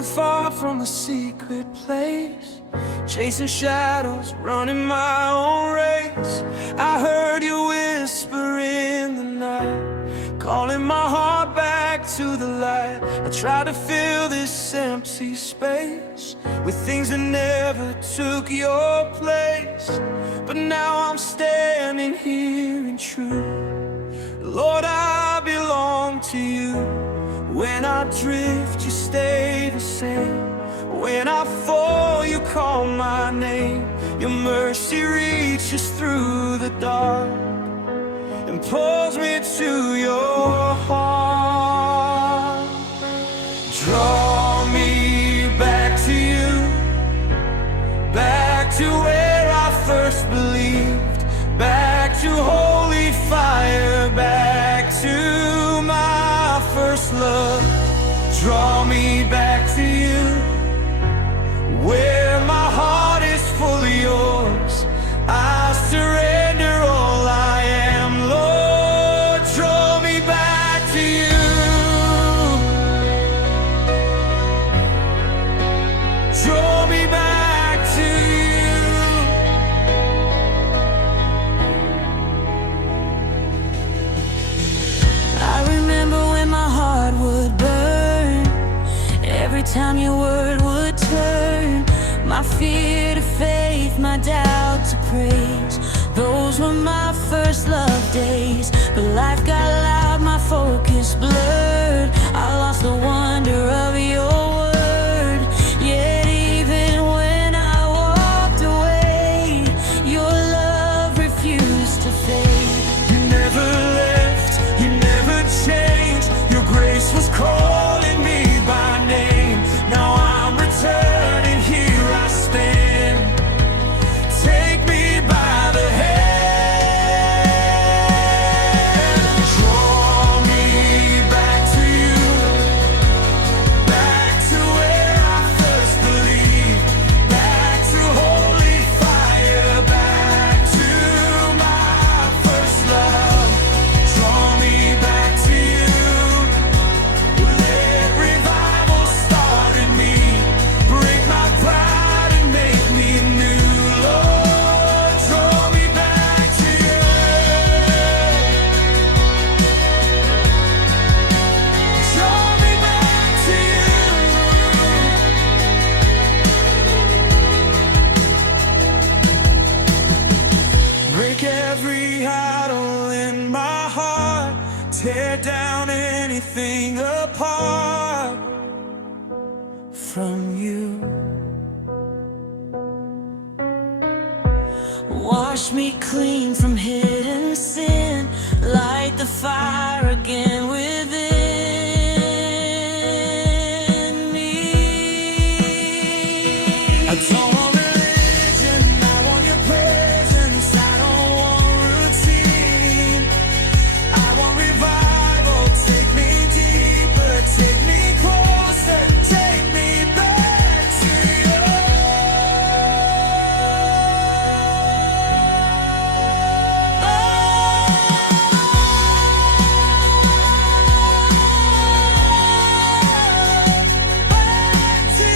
running far from a secret place, chasing shadows, running my own race. I heard you whisper in the night, calling my heart back to the light. I tried to fill this empty space with things that never took your place, but now I'm standing here in truth. Lord, I belong to you. When I drift, you stay the same. When I fall, you call my name. Your mercy reaches through the dark and pulls me to your heart. Draw me back to you, back to where I first believed, back to holy fire, back to my first love. Draw me back to you, where my heart is fully yours. I surrender all I am, Lord. Draw me back to you. Draw me back to you. I remember when my heart would burn, every time your word would turn my fear to faith, my doubt to praise. Those were my first love days, but life got loud, my focus blurred. I lost the wonder of your word. Yet even when I walked away, your love refused to fade. You never left, you never changed. Your grace was calling me by name. Now I'm returning, here I stand. Take me by the hand. Draw me back to you, back to where I first believed, back to holy fire, back to my first love. Draw me back to you. Let revival start in me. Break my pride and make me new, Lord. Draw me back to you. Draw me back to you. Break every idol in my heart. Tear down anything apart from you. Wash me clean from hidden sin. Light the fire again within me. I don't want religion, I want your presence. I don't want routine, I want revival. Take me deeper, take me closer, take me back to you. Back to you.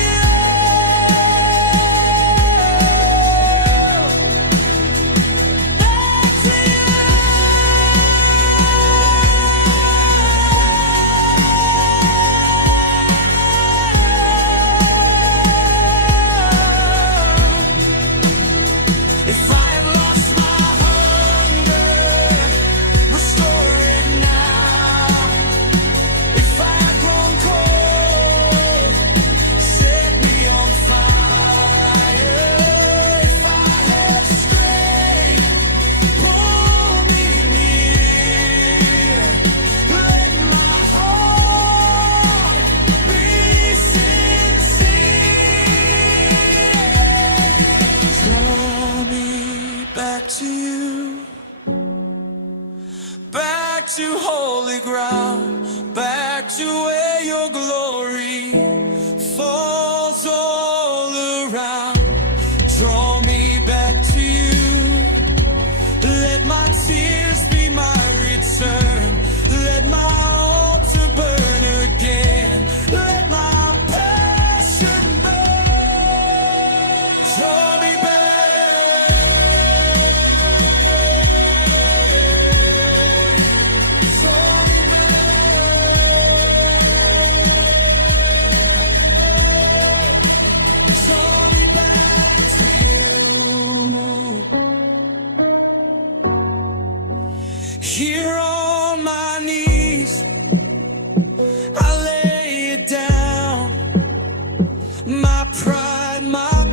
my pride, my